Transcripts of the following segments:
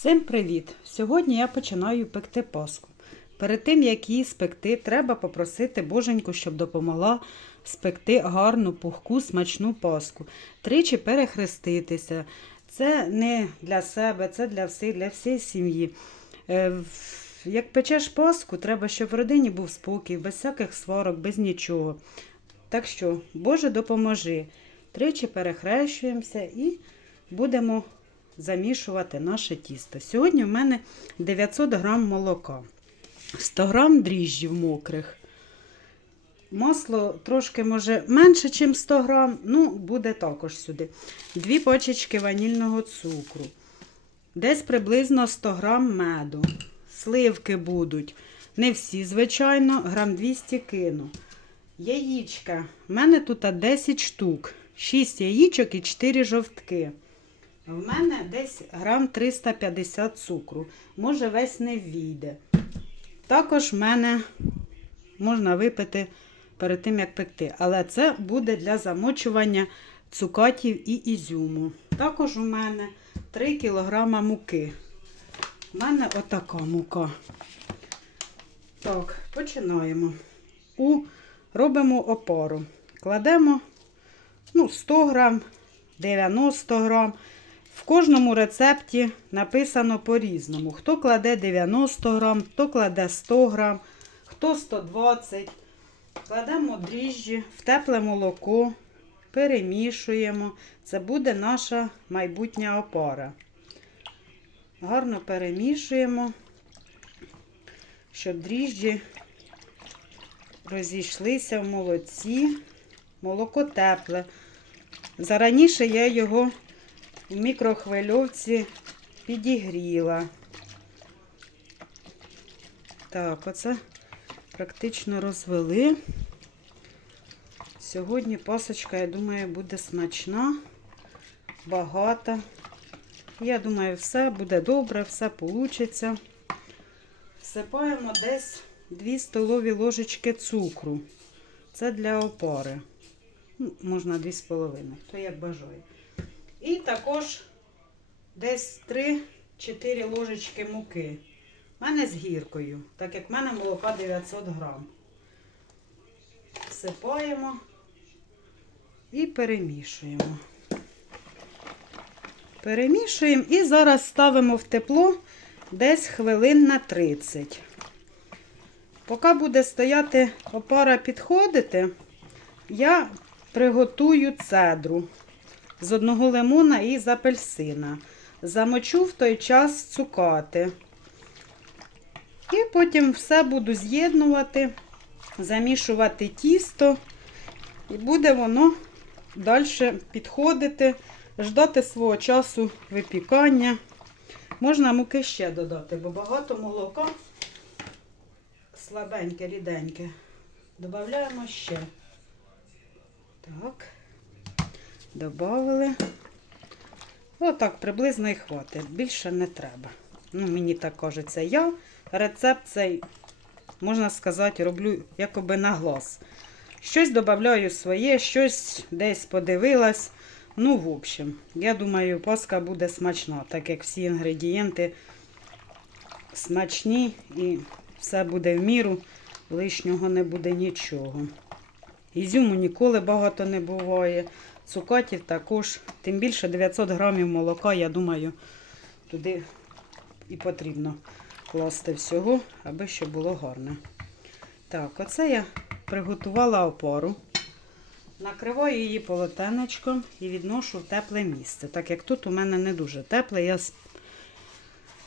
Всім привіт! Сьогодні я починаю пекти паску. Перед тим, як її спекти, треба попросити боженьку, щоб допомогла спекти гарну, пухку, смачну паску. Тричі перехреститися. Це не для себе, це для всіх, для всієї сім'ї. Е, Як печеш паску, треба, щоб в родині був спокій, без всяких сварок, без нічого. Так що, Боже, допоможи. Тричі перехрещуємося і будемо замішувати наше тісто. Сьогодні в мене 900 грам молока, 100 грам дріжджів мокрих. Масло трошки може менше, ніж 100 грам, ну, буде також сюди. Дві пачечки ванільного цукру. Десь приблизно 100 грам меду. Сливки будуть. Не всі, звичайно, грам 200 кину. Яєчка. У мене тут 10 штук. 6 яєчок і 4 жовтки. В мене десь грам 350 цукру. Може, весь не війде. Також в мене можна випити перед тим, як пекти. Але це буде для замочування цукатів і ізюму. Також у мене 3 кг муки. У мене отака мука. Так, починаємо. У, робимо опору. Кладемо ну, 100 грам, 90 грам. В кожному рецепті написано по-різному. Хто кладе 90 грам, хто кладе 100 грам, хто 120. Кладемо дріжджі в тепле молоко, перемішуємо. Це буде наша майбутня опора. Гарно перемішуємо, щоб дріжджі розійшлися в молоці. Молоко тепле. Зараніше я його в мікрохвильовці підігріла. Так, оце практично розвели. Сьогодні пасочка, я думаю, буде смачна, багата. Я думаю, все буде добре, все вийде. Всипаємо десь 2 столові ложечки цукру. Це для опори. Ну, можна 2,5, хто як бажає. І також десь 3-4 ложечки муки. У мене з гіркою, так як в мене молока 900 грам. Всипаємо і перемішуємо. Перемішуємо і зараз ставимо в тепло десь хвилин на 30. Поки буде стояти опара підходити, я приготую цедру з одного лимона і з апельсина. Замочу в той час цукати. І потім все буду з'єднувати, замішувати тісто, і буде воно далі підходити, ждати свого часу випікання. Можна муки ще додати, бо багато молока слабеньке, ріденьке. Додаємо ще. Так. Добавили. Отак приблизно і хватить. Більше не треба. Ну, мені так кажеться. Я рецепт цей, можна сказати, роблю якоби на глаз. Щось додаю своє, щось десь подивилась. Ну, в общем, я думаю, паска буде смачна, так як всі інгредієнти смачні і все буде в міру, лишнього не буде нічого. Ізюму ніколи багато не буває. Цукатів також. Тим більше 900 грамів молока, я думаю, туди і потрібно класти всього, аби ще було гарне. Так, оце я приготувала опору. Накриваю її полотенечком і відношу в тепле місце. Так як тут у мене не дуже тепле, я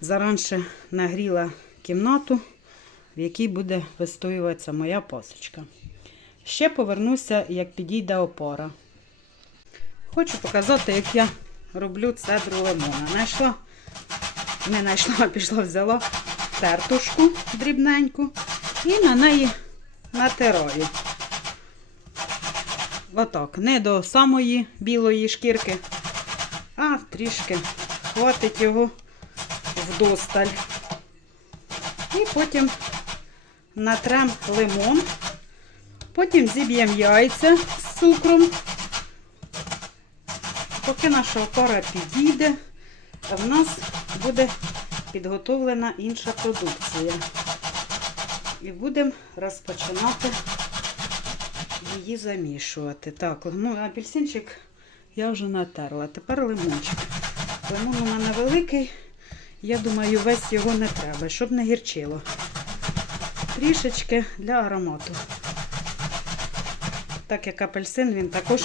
заранше нагріла кімнату, в якій буде вистоюватися моя пасочка. Ще повернуся, як підійде опора. Хочу показати, як я роблю цедру лимона. Знайшла, не знайшла, а пішла, взяла тертушку дрібненьку і на неї натираю. Отак, не до самої білої шкірки, а трішки хватить його вдосталь. І потім натрем лимон. Потім зіб'ємо яйця з цукром. Поки наша опара підійде, в нас буде підготовлена інша продукція. І будемо розпочинати її замішувати. Так, ну, апельсинчик я вже натерла. Тепер лимончик. Лимон у мене великий. Я думаю, весь його не треба, щоб не гірчило. Трішечки для аромату. Так як апельсин, він також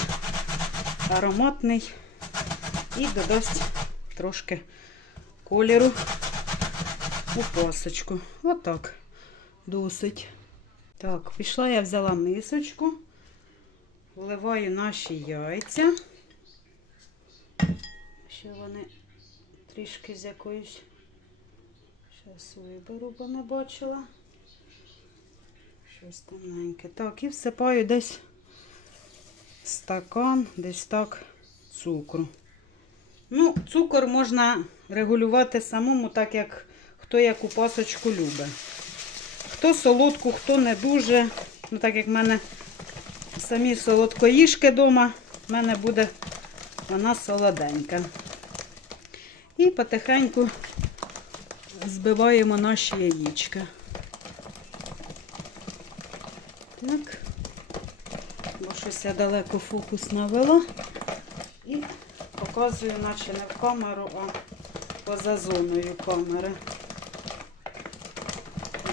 ароматний і додасть трошки кольору у пасочку. Отак. Досить. Так, пішла я взяла мисочку, вливаю наші яйця. Ще вони трішки з якоюсь. Зараз виберу, бо не бачила. Щось темненьке. Так, і всипаю десь стакан, десь так цукру. Ну, цукор можна регулювати самому, так як хто яку пасочку любить. Хто солодку, хто не дуже. Ну, так як в мене самі солодкоїжки вдома, в мене буде вона солоденька. І потихеньку збиваємо наші яєчка. Так. Бо щось я далеко фокус навела. Показую, наче не в камеру, а поза зоною камери.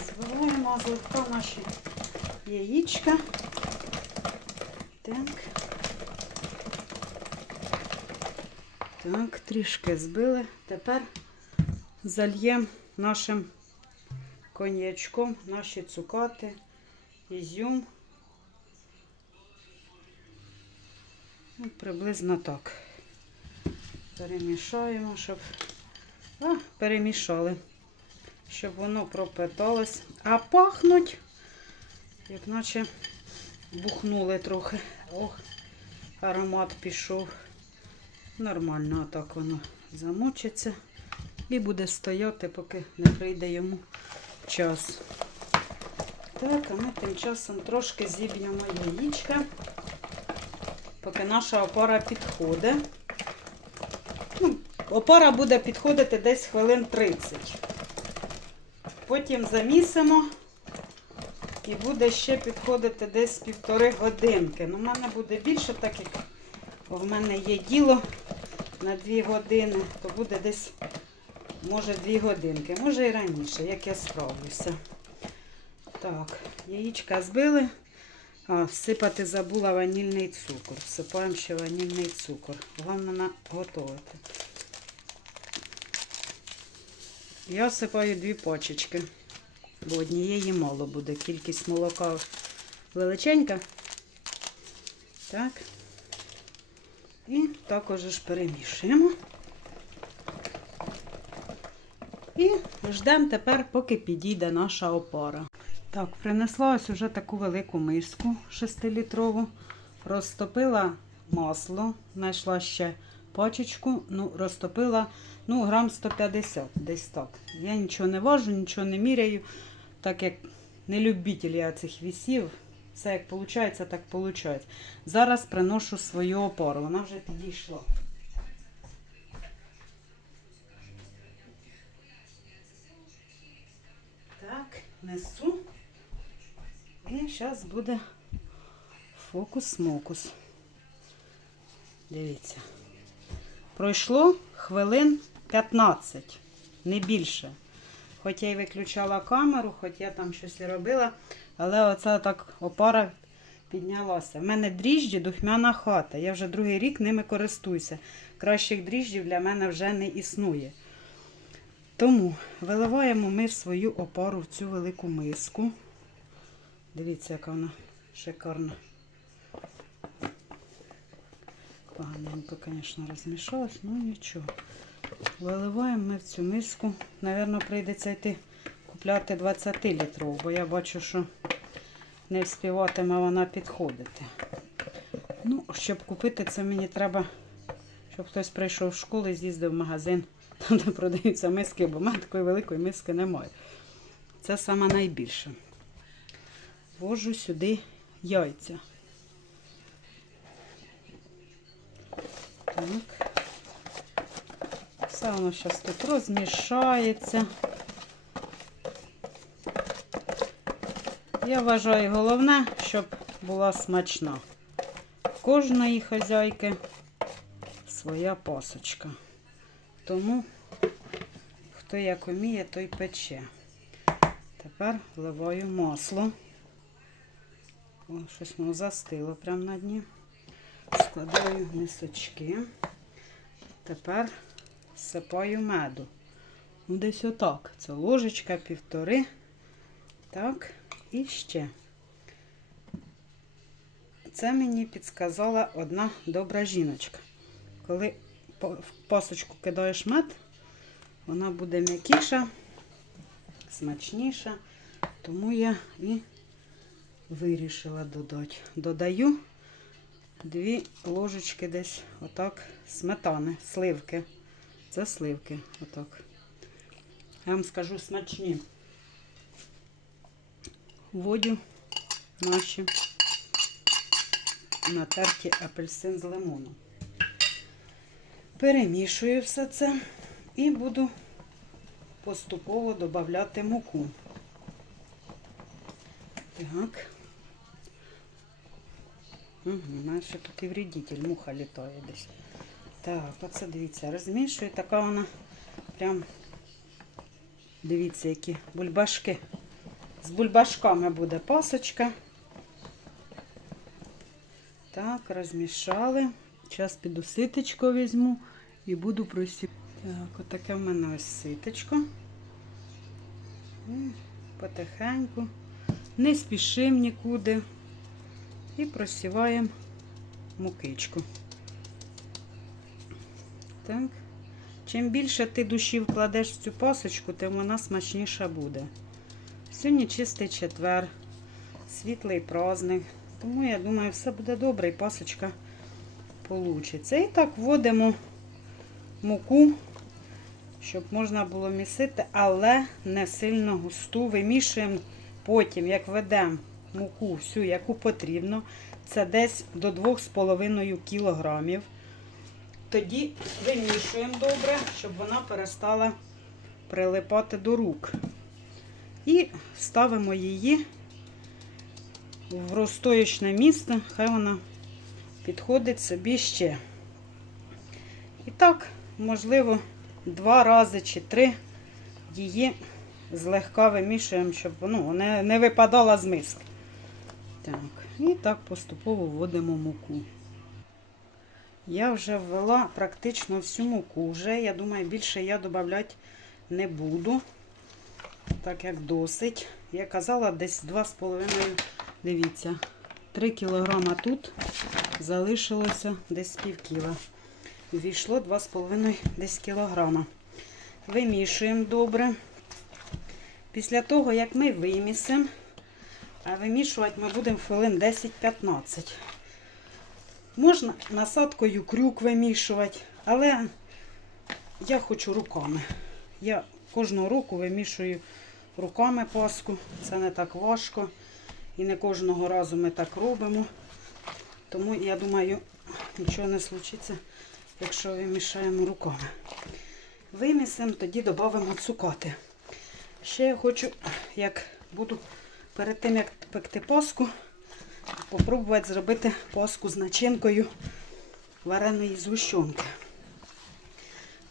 Збиваємо злегка наші яєчка. Так. Так, трішки збили. Тепер зальємо нашим коньячком наші цукати, ізюм. Ну, приблизно так. Перемішаємо, щоб а, перемішали, щоб воно пропиталось. А пахнуть, як наче бухнули трохи. Ох, аромат пішов. Нормально так воно замочиться і буде стояти, поки не прийде йому час. Так, а ми тим часом трошки зіб'ємо яєчка, поки наша опара підходить. Опара буде підходити десь хвилин 30. Потім замісимо і буде ще підходити десь півтори годинки. Ну, в мене буде більше, так як в мене є діло на 2 години, то буде десь, може, 2 годинки, може і раніше, як я справлюся. Так, яєчка збили. А, всипати забула ванільний цукор. Всипаємо ще ванільний цукор. Головне готувати. Я всипаю дві почечки, бо однієї мало буде. Кількість молока величенька. Так. І також ж перемішуємо. І ждемо тепер, поки підійде наша опара. Так, принесла ось уже таку велику миску 6-літрову. Розтопила масло, знайшла ще пачечку, ну, розтопила ну, грам 150, десь так. Я нічого не важу, нічого не міряю, так як не любитель я цих вісів. Все як виходить, так виходить. Зараз приношу свою опору. Вона вже підійшла. Так, несу. І зараз буде фокус-мокус. Дивіться. Пройшло хвилин 15, не більше. Хоч я й виключала камеру, хоч я там щось і робила, але оця так опара піднялася. У мене дріжджі духмяна хата. Я вже другий рік ними користуюся. Кращих дріжджів для мене вже не існує. Тому виливаємо ми свою опару в цю велику миску. Дивіться, яка вона шикарна. Поганенько, звісно, розмішалась, ну нічого. Виливаємо ми в цю миску. Навірно, прийдеться йти купляти 20 літров, бо я бачу, що не вспіватиме вона підходити. Ну, щоб купити це, мені треба, щоб хтось прийшов в школу і з'їздив в магазин, там, де продаються миски, бо в мене такої великої миски немає. Це саме найбільше. Ввожу сюди яйця. Так. Все воно зараз тут розмішається. Я вважаю, головне, щоб була смачна. Кожної хазяйки своя пасочка. Тому, хто як уміє, той пече. Тепер вливаю масло. О, щось воно застило прямо на дні. Складаю в мисочки. Тепер всипаю меду. Ну, десь отак. Це ложечка, півтори. Так, і ще. Це мені підсказала одна добра жіночка. Коли в пасочку кидаєш мед, вона буде м'якіша, смачніша. Тому я і вирішила додати. Додаю дві ложечки десь отак сметани, сливки. Це сливки, отак. Я вам скажу смачні. Вводю наші натерті апельсин з лимоном. Перемішую все це і буду поступово додавати муку. Так. Угу, тут і вредитель, муха літає десь. Так, оце дивіться, розмішую, така вона прям, дивіться, які бульбашки. З бульбашками буде пасочка. Так, розмішали. Зараз піду ситечко візьму і буду просіпати. Так, отаке в мене ось ситечко. Потихеньку. Не спішимо нікуди. І просіваємо мукичку. Так. Чим більше ти душі вкладеш в цю пасочку, тим вона смачніша буде. Сьогодні чистий четвер, світлий праздник. Тому я думаю, все буде добре і пасочка получиться. І так вводимо муку, щоб можна було місити, але не сильно густу. Вимішуємо потім, як ведемо муку всю, яку потрібно. Це десь до 2,5 кілограмів. Тоді вимішуємо добре, щоб вона перестала прилипати до рук. І ставимо її в розстоячне місце, хай вона підходить собі ще. І так, можливо, два рази чи три її злегка вимішуємо, щоб ну, не, не випадала з миски. Так, і так поступово вводимо муку. Я вже ввела практично всю муку. Вже, я думаю, більше я додавати не буду. Так як досить. Я казала, десь 2,5, дивіться, 3 кілограма тут залишилося десь пів кіла. Війшло 2,5 десь кілограма. Вимішуємо добре. Після того, як ми вимісимо, а вимішувати ми будемо хвилин 10-15. Можна насадкою крюк вимішувати, але я хочу руками. Я кожного року вимішую руками паску. Це не так важко. І не кожного разу ми так робимо. Тому я думаю, нічого не случиться, якщо вимішаємо руками. Вимісимо, тоді додамо цукати. Ще я хочу, як буду перед тим, як пекти паску, попробувати зробити паску з начинкою вареної згущенки.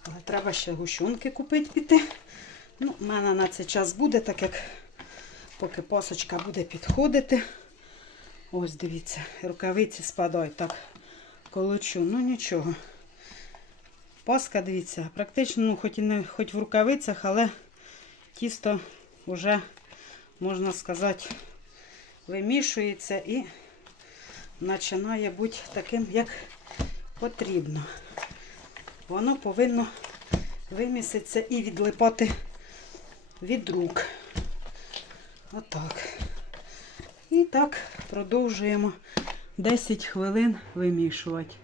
Але треба ще гущонки купити піти. Ну, У мене на цей час буде, так як поки пасочка буде підходити. Ось, дивіться, рукавиці спадають так колочу. Ну нічого. Паска, дивіться, практично, ну, хоч і не хоч в рукавицях, але тісто вже, можна сказати, вимішується і починає бути таким, як потрібно. Воно повинно виміситися і відлипати від рук. Отак. І так продовжуємо 10 хвилин вимішувати.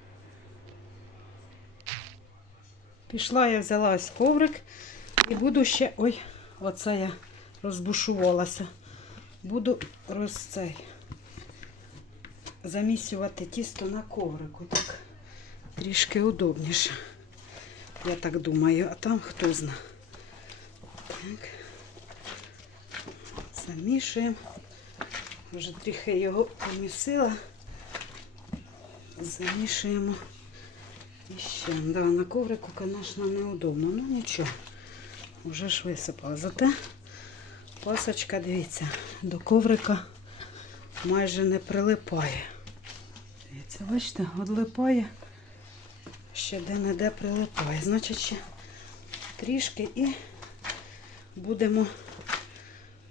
Пішла я взяла ось коврик і буду ще... Ой, оце я розбушувалася. Буду роз цей, замісювати тісто на коврику. Так трішки удобніше. Я так думаю, а там хто зна. Так. Замішуємо. Вже трохи його помісила. Замішуємо. І ще. Да, на коврику, звісно, неудобно. Ну нічого. Вже ж висипала. Зате пасочка, дивіться, до коврика майже не прилипає. Дивіться, бачите, одлипає, ще де-не-де прилипає. Значить, ще трішки і будемо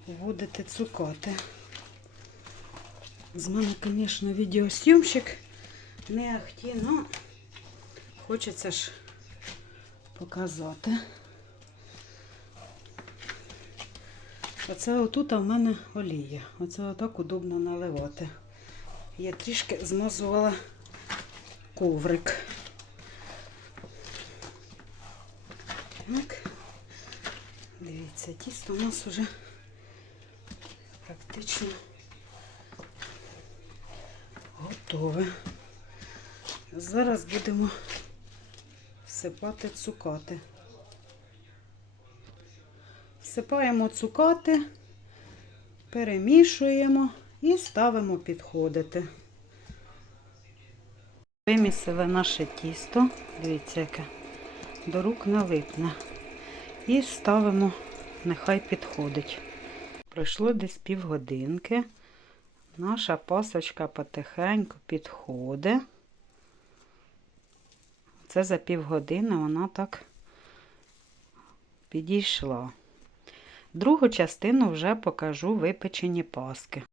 вводити цукати. З мене, звісно, відеосйомщик не ахті, але хочеться ж показати. Оце отут в мене олія. Оце отак удобно наливати. Я трішки змазувала коврик. Так. Дивіться, тісто у нас вже практично готове. Зараз будемо всипати цукати. Всипаємо цукати, перемішуємо і ставимо підходити. Вимісили наше тісто, дивіться, яке до рук не липне. І ставимо, нехай підходить. Пройшло десь півгодинки. Наша пасочка потихеньку підходить. Це за півгодини вона так підійшла. Другу частину вже покажу випечені паски.